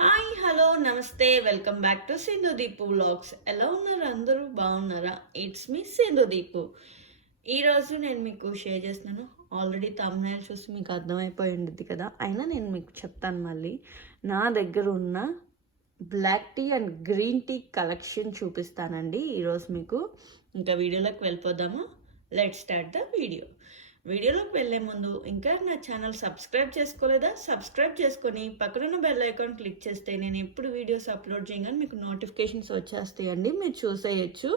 Hi hello నమస్తే welcome back to Sindhudeepu vlogs. ఎలా ఉన్నారు అందరూ? బాగున్నారా? It's me Sindhudeepu. ఈరోజు నేను మీకు షేర్ చేస్తున్నాను. ఆల్రెడీ తమ్నైల్ చూసి మీకు అర్థమైపోయి ఉంటుంది కదా, అయినా నేను మీకు చెప్తాను మళ్ళీ. నా దగ్గర ఉన్న black tea and green tea collection చూపిస్తానండి ఈరోజు మీకు. ఇంకా వీడియోలోకి వెళ్ళిపోదామా? Let's start the video. వీడియోలోకి వెళ్ళే ముందు ఇంకా నా ఛానల్ సబ్స్క్రైబ్ చేసుకోలేదా? సబ్స్క్రైబ్ చేసుకొని పక్కనున్న బెల్ ఐకాన్ క్లిక్ చేస్తే నేను ఎప్పుడు వీడియోస్ అప్లోడ్ చేయగానే మీకు నోటిఫికేషన్స్ వచ్చేస్తాయండి, మీరు చూసేయచ్చు.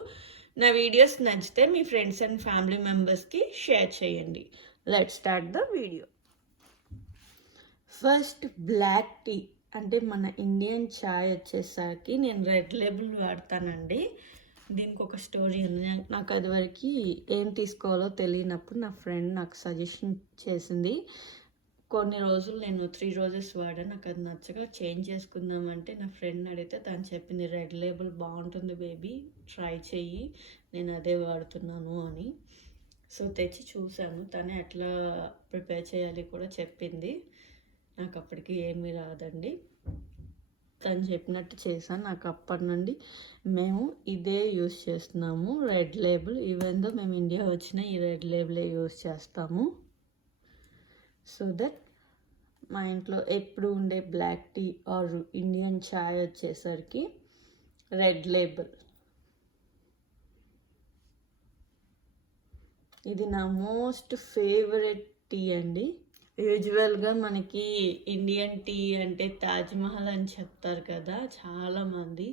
నా వీడియోస్ నచ్చితే మీ ఫ్రెండ్స్ అండ్ ఫ్యామిలీ మెంబర్స్కి షేర్ చేయండి. Let's start the video. First black tea అంటే మన ఇండియన్ చాయ్ వచ్చేసరికి నేను రెడ్ లేబుల్ వాడతానండి. దీనికి ఒక స్టోరీ ఉంది. నాకు అది వరకు ఏం తీసుకోవాలో తెలియనప్పుడు నా ఫ్రెండ్ నాకు సజెషన్ చేసింది. కొన్ని రోజులు నేను 3 రోజెస్ వాడాను. నాకు అది నచ్చగా చేంజ్ చేసుకుందామంటే నా ఫ్రెండ్ అడిగితే తను చెప్పింది, రెడ్ లేబుల్ బాగుంటుంది బేబీ, ట్రై చెయ్యి, నేను అదే వాడుతున్నాను అని. సో తెచ్చి చూశాను. తనే ఎట్లా ప్రిపేర్ చేయాలి కూడా చెప్పింది. నాకు అప్పటికి ఏమీ రాదండి. తను చెప్పినట్టు చేశాను. నాకు అప్పటి నుండి మేము ఇదే యూస్ చేస్తున్నాము, రెడ్ లేబుల్. ఈవెన్ దో మేము ఇండియా వచ్చిన ఈ రెడ్ లేబులే యూస్ చేస్తాము. సో దట్ మా ఇంట్లో ఎప్పుడు ఉండే బ్లాక్ టీ ఆర్ ఇండియన్ చాయ్ వచ్చేసరికి రెడ్ లేబుల్. ఇది నా మోస్ట్ ఫేవరెట్ టీ అండి. యూజువల్గా మనకి ఇండియన్ టీ అంటే తాజ్మహల్ అని చెప్తారు కదా చాలామంది.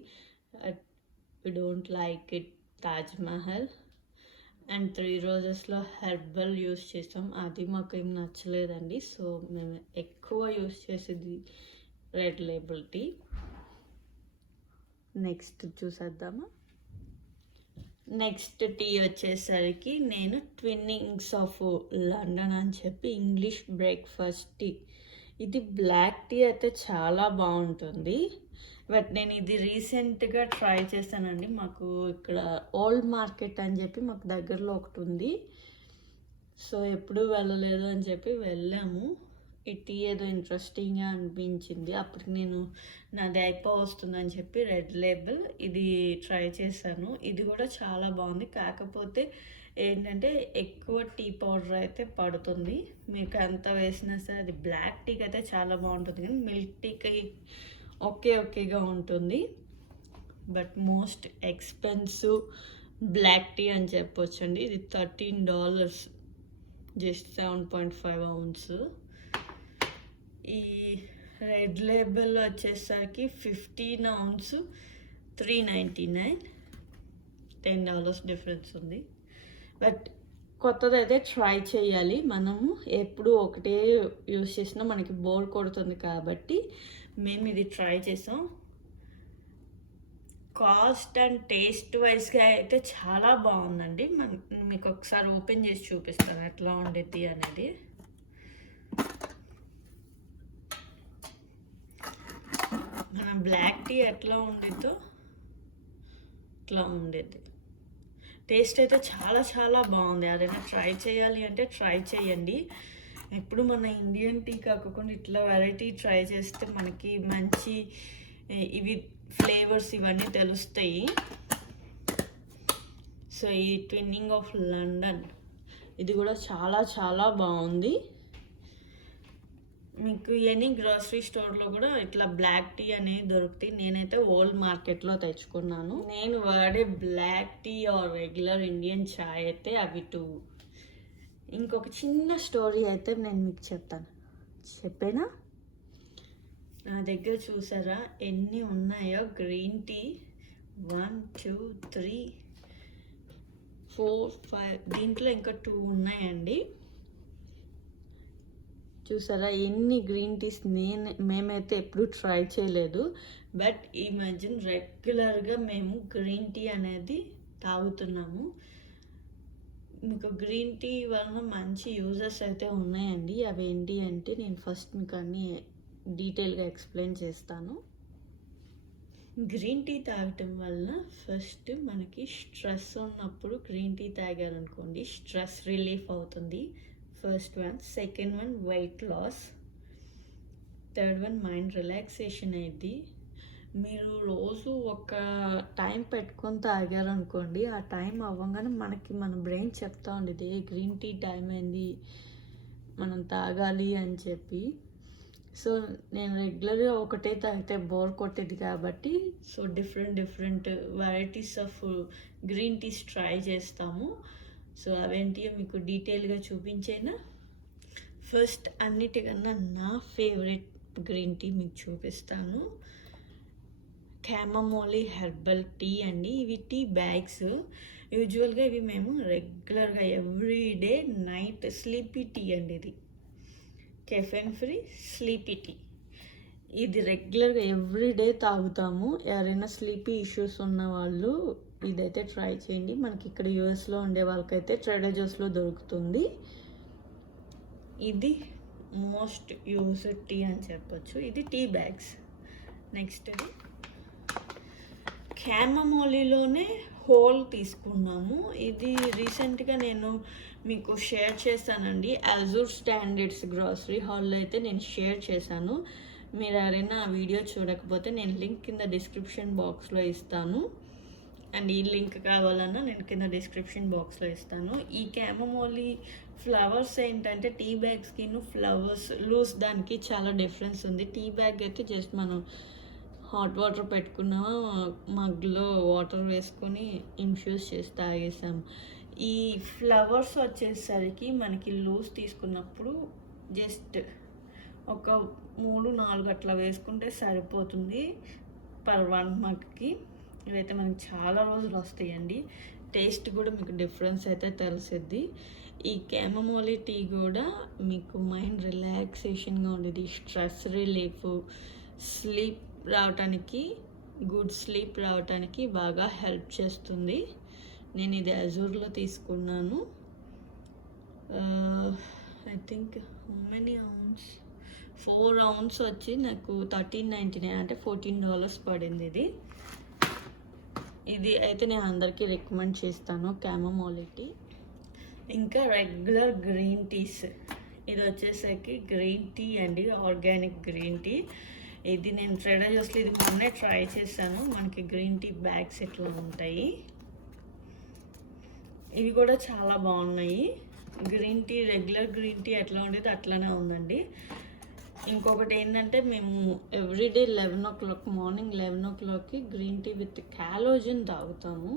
We don't like it Taj Mahal. And 3 రోజెస్లో హెర్బల్ యూస్ చేస్తాం, అది మాకు ఏం నచ్చలేదండి. సో మేము ఎక్కువ యూస్ చేసేది రెడ్ లేబుల్ టీ. నెక్స్ట్ చూసేద్దామా. నెక్స్ట్ టీ వచ్చేసరికి నేను ట్విన్నింగ్స్ ఆఫ్ లండన్ అని చెప్పి ఇంగ్లీష్ బ్రేక్ఫాస్ట్ టీ. ఇది బ్లాక్ టీ అయితే చాలా బాగుంటుంది. బట్ నేను ఇది రీసెంట్గా ట్రై చేశానండి. మాకు ఇక్కడ ఓల్డ్ మార్కెట్ అని చెప్పి మాకు దగ్గరలో ఒకటి ఉంది. సో ఎప్పుడూ వెళ్ళలేదు అని చెప్పి వెళ్ళాము. ఈ టీ ఏదో ఇంట్రెస్టింగ్గా అనిపించింది. అప్పటికి నేను నాది వస్తుందని చెప్పి రెడ్ లేబుల్ ఇది ట్రై చేశాను. ఇది కూడా చాలా బాగుంది. కాకపోతే ఏంటంటే ఎక్కువ టీ పౌడర్ అయితే పడుతుంది. మీకు అంత వేసినా సరే అది బ్లాక్ టీకి అయితే చాలా బాగుంటుంది, కానీ మిల్క్ టీకి ఓకేగా ఉంటుంది. But most expensive black tea అని చెప్పొచ్చండి. ఇది $13, జస్ట్ 7.5 ounce. ఈ రెడ్ లేబుల్ వచ్చేసరికి 15 ounce $3.99, $10 డిఫరెన్స్ ఉంది. బట్ కొత్తదైతే ట్రై చేయాలి. మనము ఎప్పుడు ఒకటే యూస్ చేసినా మనకి బోర్ కొడుతుంది కాబట్టి మేము ఇది ట్రై చేసాం. కాస్ట్ అండ్ టేస్ట్ వైజ్గా అయితే చాలా బాగుందండి. మీకు ఒకసారి ఓపెన్ చేసి చూపిస్తాను ఎట్లా ఉండేది అనేది. మన బ్లాక్ టీ ఎట్లా ఉండిద్దో అట్లా ఉండేది. టేస్ట్ అయితే చాలా చాలా బాగుంది. అదైనా ట్రై చేయాలి అంటే ట్రై చేయండి. ఎప్పుడు మన ఇండియన్ టీ కాకుండా ఇట్లా వెరైటీ ట్రై చేస్తే మనకి మంచి ఇవి ఫ్లేవర్స్ ఇవన్నీ తెలుస్తాయి. సో ఈ ట్విన్నింగ్ ఆఫ్ లండన్ ఇది కూడా చాలా చాలా బాగుంది. మీకు ఎనీ గ్రోసరీ స్టోర్లో కూడా ఇట్లా బ్లాక్ టీ అనేది దొరుకుతాయి. నేనైతే ఓల్డ్ మార్కెట్లో తెచ్చుకున్నాను. నేను వాడే black tea or regular Indian chai అయితే అవి 2. ఇంకొక చిన్న స్టోరీ అయితే నేను మీకు చెప్తాను. చెప్పేనా? నా దగ్గర చూసారా ఎన్ని ఉన్నాయో గ్రీన్ టీ. 1 2 3 4 5, దీంట్లో ఇంకా 2 ఉన్నాయండి. చూసారా ఎన్ని గ్రీన్ టీస్ మేమైతే ఎప్పుడు ట్రై చేయలేదు. బట్ ఈ మధ్యన రెగ్యులర్గా మేము గ్రీన్ టీ అనేది తాగుతున్నాము. మీకు గ్రీన్ టీ వలన మంచి యూజెస్ అయితే ఉన్నాయండి. అవి ఏంటి అంటే నేను ఫస్ట్ మీకు అన్నీ డీటెయిల్గా ఎక్స్ప్లెయిన్ చేస్తాను. గ్రీన్ టీ తాగటం వలన ఫస్ట్ మనకి స్ట్రెస్ ఉన్నప్పుడు గ్రీన్ టీ తాగారనుకోండి స్ట్రెస్ రిలీఫ్ అవుతుంది. First one. Second one, weight loss. Third one mind relaxation అయింది. మీరు రోజు ఒక టైం పెట్టుకొని తాగారనుకోండి, ఆ టైం అవ్వగానే మన బ్రెయిన్ చెప్తా ఉండేది గ్రీన్ టీ టైం అయింది, మనం తాగాలి అని చెప్పి. సో నేను రెగ్యులర్గా ఒకటే తాగితే బోర్ కొట్టేది కాబట్టి so different varieties of green teas try చేస్తాము. సో అవేంటియో మీకు డీటెయిల్గా చూపించేనా. ఫస్ట్ అన్నిటికన్నా నా ఫేవరెట్ గ్రీన్ టీ మీకు చూపిస్తాను. క్యామమోలీ హెర్బల్ టీ అండి. ఇవి టీ బ్యాగ్స్. యూజువల్గా ఇవి మేము రెగ్యులర్గా ఎవ్రీడే నైట్ స్లీపీ టీ అండి. ఇది కెఫెన్ ఫ్రీ స్లీపీ టీ. ఇది రెగ్యులర్గా ఎవ్రీడే తాగుతాము. ఎవరైనా స్లీపీ ఇష్యూస్ ఉన్న వాళ్ళు ఇదైతే ట్రై చేయండి. మనకి ఇక్కడ యూఎస్లో ఉండే వాళ్ళకైతే ట్రేడర్ జోస్లో దొరుకుతుంది. ఇది మోస్ట్ యూజ్డ్ టీ అని చెప్పొచ్చు. ఇది టీ బ్యాగ్స్. నెక్స్ట్ ఇది క్యామమోలీలోనే హోల్ తీసుకున్నాము. ఇది రీసెంట్గా నేను మీకు షేర్ చేశానండి. అజూర్ స్టాండర్డ్స్ గ్రాసరీ హాల్లో అయితే నేను షేర్ చేశాను. మీరు ఎవరైనా ఆ వీడియో చూడకపోతే నేను లింక్ కింద డిస్క్రిప్షన్ బాక్స్లో ఇస్తాను. అండ్ ఈ లింక్ కావాలన్నా నేను కింద డిస్క్రిప్షన్ బాక్స్లో ఇస్తాను. ఈ క్యామమోలీ ఫ్లవర్స్ ఏంటంటే టీ బ్యాగ్స్కి ఫ్లవర్స్ లూస్ దానికి చాలా డిఫరెన్స్ ఉంది. టీ బ్యాగ్ అయితే జస్ట్ మనం హాట్ వాటర్ పెట్టుకున్న మగ్లో వాటర్ వేసుకొని ఇన్ఫ్యూజ్ చేసి తాగేసాం. ఈ ఫ్లవర్స్ వచ్చేసరికి మనకి లూజ్ తీసుకున్నప్పుడు జస్ట్ ఒక 3-4 అట్లా వేసుకుంటే సరిపోతుంది పర్ 1 మగ్కి. ఇవైతే మనకి చాలా రోజులు వస్తాయండి. టేస్ట్ కూడా మీకు డిఫరెన్స్ అయితే తెలిసిద్ది. ఈ క్యామమోలీ టీ కూడా మీకు మైండ్ రిలాక్సేషన్గా ఉండేది, స్ట్రెస్ రిలీఫ్, స్లీప్ రావటానికి, గుడ్ స్లీప్ రావటానికి బాగా హెల్ప్ చేస్తుంది. నేను ఇది అజూర్లో తీసుకున్నాను. I think many ounce 4 ounce వచ్చి నాకు $13.99 అంటే $14 పడింది. ఇది అయితే నేను అందరికీ రికమెండ్ చేస్తాను క్యామమోలీ టీ. ఇంకా రెగ్యులర్ గ్రీన్ టీస్. ఇది వచ్చేసరికి గ్రీన్ టీ అండి, ఆర్గానిక్ గ్రీన్ టీ. ఇది నేను ట్రేడర్ జోస్లో ఇది మొన్నే ట్రై చేశాను. మనకి గ్రీన్ టీ బ్యాగ్స్ ఇట్లా ఉంటాయి. ఇవి కూడా చాలా బాగున్నాయి. Green tea regular green tea ఎట్లా ఉండేది అట్లానే ఉందండి. ఇంకొకటి ఏంటంటే మేము ఎవ్రీడే 11 o'clock మార్నింగ్ 11 o'clockకి గ్రీన్ టీ విత్ క్యాలోజిన్ తాగుతాము.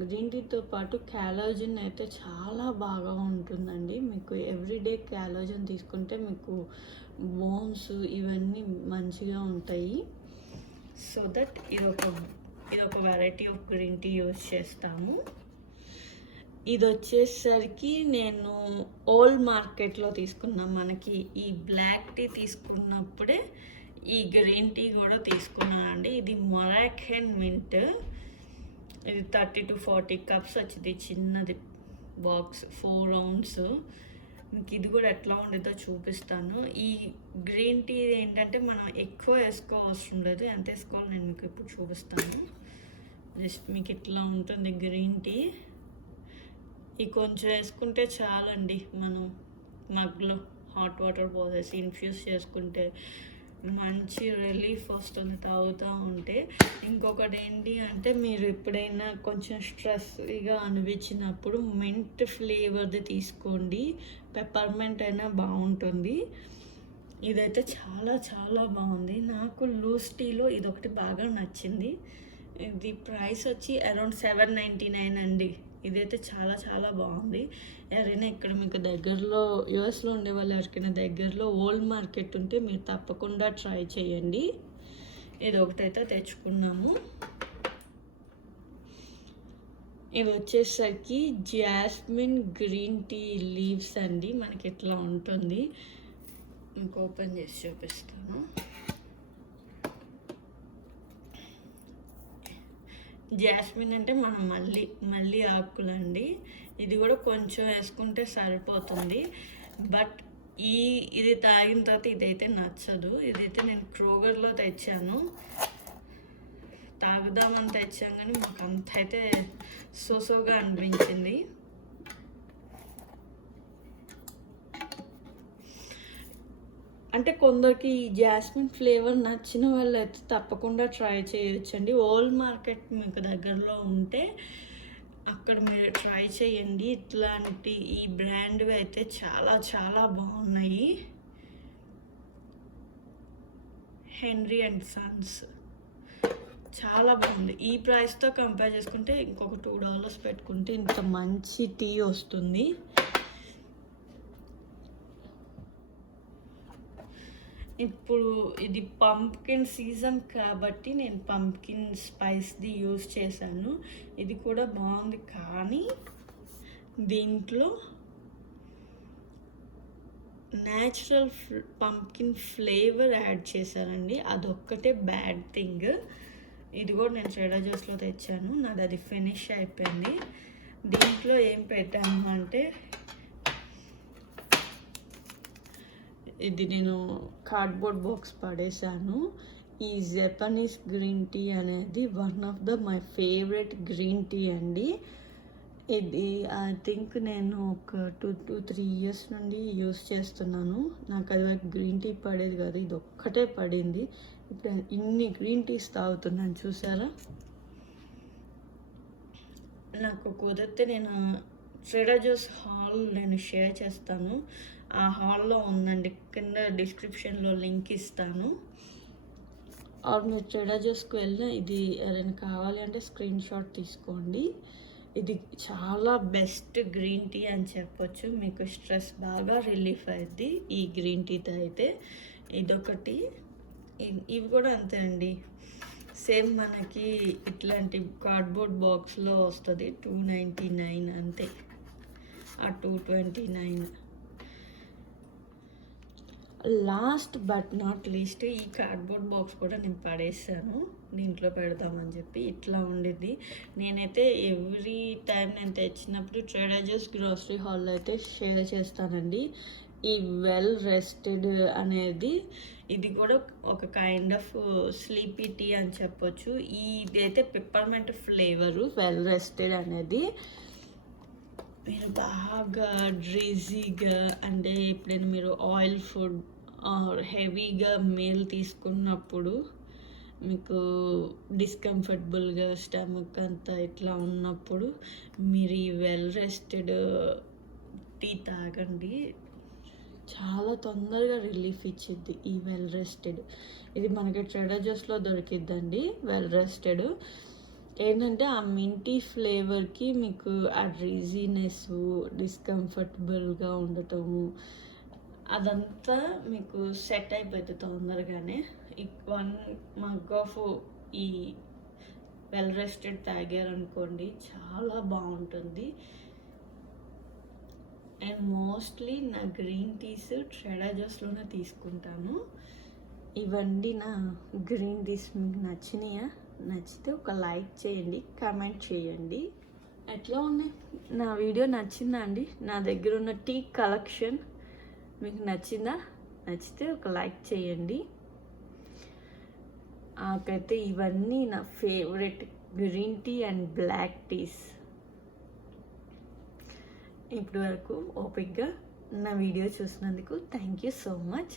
గ్రీన్ టీతో పాటు క్యాలోజిన్ అయితే చాలా బాగా ఉంటుందండి. మీకు ఎవ్రీడే క్యాలోజిన్ తీసుకుంటే మీకు బోన్స్ ఇవన్నీ మంచిగా ఉంటాయి. సో దట్ ఇదొక variety of green tea use చేస్తాము. ఇది వచ్చేసరికి నేను ఓల్డ్ మార్కెట్లో తీసుకున్నాను. మనకి ఈ బ్లాక్ టీ తీసుకున్నప్పుడే ఈ గ్రీన్ టీ కూడా తీసుకున్నానండి. ఇది మొరాక్కన్ మింట్. ఇది 30 to 40 cups వచ్చింది. చిన్నది బాక్స్ 4 ounce. మీకు ఇది కూడా ఎట్లా ఉండేదో చూపిస్తాను. ఈ గ్రీన్ టీ ఏంటంటే మనం ఎక్కువ వేసుకోవసరం లేదు. ఎంత వేసుకోవాలో నేను మీకు ఇప్పుడు చూపిస్తాను. జస్ట్ మీకు ఇట్లా ఉంటుంది గ్రీన్ టీ. ఇది కొంచెం వేసుకుంటే చాలండి. మనం మగ్లో హాట్ వాటర్ పోసేసి ఇన్ఫ్యూజ్ చేసుకుంటే మంచి రిలీఫ్ వస్తుంది తాగుతూ ఉంటే. ఇంకొకటి ఏంటి అంటే మీరు ఎప్పుడైనా కొంచెం స్ట్రెస్గా అనిపించినప్పుడు మెంట్ ఫ్లేవర్ది తీసుకోండి. పెప్పర్మెంట్ అయినా బాగుంటుంది. ఇదైతే చాలా చాలా బాగుంది. నాకు లూస్ టీలో ఇదొకటి బాగా నచ్చింది. ఇది ప్రైస్ వచ్చి అరౌండ్ $7.99 అండి. ఇదైతే చాలా చాలా బాగుంది. ఎవరైనా ఇక్కడ మీకు దగ్గరలో యూఎస్లో ఉండే వాళ్ళు ఎవరికైనా దగ్గరలో ఓల్డ్ మార్కెట్ ఉంటే మీరు తప్పకుండా ట్రై చేయండి. ఇది ఒకటైతే తెచ్చుకున్నాము. ఇది వచ్చేసరికి జాస్మిన్ గ్రీన్ టీ లీవ్స్ అండి. మనకి ఇట్లా ఉంటుంది. మీకు ఓపెన్ చేసి చూపిస్తాను. జాస్మిన్ అంటే మనం మళ్ళీ ఆకులండి. ఇది కూడా కొంచెం వేసుకుంటే సరిపోతుంది. బట్ ఇది తాగిన తర్వాత ఇదైతే నచ్చదు. ఇదైతే నేను క్రోగర్లో తెచ్చాను. తాగుదామని తెచ్చాం కానీ మాకు అంత అయితే సోసోగా అనిపించింది. అంటే కొందరికి ఈ జాస్మిన్ ఫ్లేవర్ నచ్చిన వాళ్ళైతే తప్పకుండా ట్రై చేయొచ్చండి. ఓల్డ్ మార్కెట్ మీకు దగ్గరలో ఉంటే అక్కడ మీరు ట్రై చేయండి. ఇట్లాంటి ఈ బ్రాండ్వి అయితే చాలా చాలా బాగున్నాయి. హెన్రీ అండ్ సన్స్ చాలా బాగుంది. ఈ ప్రైస్తో కంపేర్ చేసుకుంటే ఇంకొక $2 పెట్టుకుంటే ఇంత మంచి టీ వస్తుంది. ఇప్పుడు ఇది పంప్కిన్ సీజన్ కాబట్టి నేను పంప్కిన్ స్పైస్ది యూజ్ చేశాను. ఇది కూడా బాగుంది, కానీ దీంట్లో న్యాచురల్ పంప్కిన్ ఫ్లేవర్ యాడ్ చేశారండి. అదొక్కటే బ్యాడ్ థింగ్. ఇది కూడా నేను ట్రేడర్ జోస్లో తెచ్చాను, నాది అది ఫినిష్ అయిపోయింది. దీంట్లో ఏం పెట్టాను అంటే ఇది నేను కార్డ్బోర్డ్ బాక్స్ పడేశాను. ఈ జపనీస్ గ్రీన్ టీ అనేది one of the my favourite green tea అండి. ఇది ఐ థింక్ నేను ఒక 2-3 years నుండి యూస్ చేస్తున్నాను. నాకు అది వరకు గ్రీన్ టీ పడేది కాదు, ఇది ఒక్కటే పడింది. ఇప్పుడు ఇన్ని గ్రీన్ టీస్ తాగుతున్నాను చూసారా. నాకు కుదిరితే నేను ట్రేడర్ జోస్ హాల్ నేను షేర్ చేస్తాను. ఆ హాల్లో ఉందండి, కింద డిస్క్రిప్షన్లో లింక్ ఇస్తాను. మీరు ట్రేడర్ జోస్కి వెళ్ళిన ఇది ఎవరైనా కావాలి అంటే స్క్రీన్ షాట్ తీసుకోండి. ఇది చాలా బెస్ట్ గ్రీన్ టీ అని చెప్పొచ్చు. మీకు స్ట్రెస్ బాగా రిలీఫ్ అయ్యిద్ది ఈ గ్రీన్ టీతో అయితే. ఇదొకటి. ఇవి కూడా అంతే అండి, సేమ్ మనకి ఇట్లాంటి కార్డ్బోర్డ్ బాక్స్లో వస్తుంది. $2.99 అంతే, ఆ $2.29. లాస్ట్ బట్ నాట్ లీస్ట్ ఈ కార్డ్బోర్డ్ బాక్స్ కూడా నేను పడేసాను, దీంట్లో పెడదామని చెప్పి. ఇట్లా ఉండేది. నేనైతే ఎవ్రీ టైం నేను తెచ్చినప్పుడు ట్రేడర్ జోస్ గ్రోసరీ హాల్లో అయితే షేర్ చేస్తానండి. ఈ వెల్ రెస్టెడ్ అనేది ఇది కూడా ఒక కైండ్ ఆఫ్ స్లీపీ టీ అని చెప్పొచ్చు. ఇదైతే పెప్పర్మెంట్ ఫ్లేవరు వెల్ రెస్టెడ్ అనేది. మీరు బాగా డ్రీజీగా అంటే ఎప్పుడైనా మీరు ఆయిల్ ఫుడ్ హెవీగా మీల్ తీసుకున్నప్పుడు మీకు డిస్కంఫర్టబుల్గా స్టమక్ అంతా ఇట్లా ఉన్నప్పుడు మీరు ఈ వెల్ రెస్టెడ్ టీ తాగండి, చాలా తొందరగా రిలీఫ్ ఇచ్చిద్ది ఈ వెల్ రెస్టెడ్. ఇది మనకి ట్రేడర్ జోస్లో దొరికిద్దండి వెల్ రెస్టెడ్. ఏంటంటే ఆ మింటీ ఫ్లేవర్కి మీకు ఆ డ్రీజీనెస్, డిస్కంఫర్టబుల్గా ఉండటము అదంతా మీకు సెట్ అయిపోతుంది తొందరగానే. 1 mug ఆఫ్ ఈ వెల్ రెస్టెడ్ తాగారనుకోండి చాలా బాగుంటుంది. అండ్ మోస్ట్లీ నా గ్రీన్ టీస్ ట్రేడర్ జోస్లోనే తీసుకుంటాను. ఇవన్నీ నా గ్రీన్ టీస్ మీకు నచ్చినాయా? నచ్చితే ఒక లైక్ చేయండి, కామెంట్ చేయండి. ఎట్లా ఉన్నాయి? నా వీడియో నచ్చిందా అండి? నా దగ్గర ఉన్న టీ కలెక్షన్ మీకు నచ్చిందా? నచ్చితే ఒక లైక్ చేయండి. నాకైతే ఇవన్నీ నా favourite green tea and black teas. ఇప్పటి వరకు ఓపిక్గా నా వీడియో చూసినందుకు థ్యాంక్ యూ సో మచ్.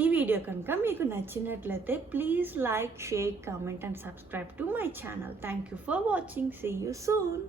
ఈ వీడియో కనుక మీకు నచ్చినట్లయితే please like, share, comment and subscribe to my channel. Thank you for watching. See you soon.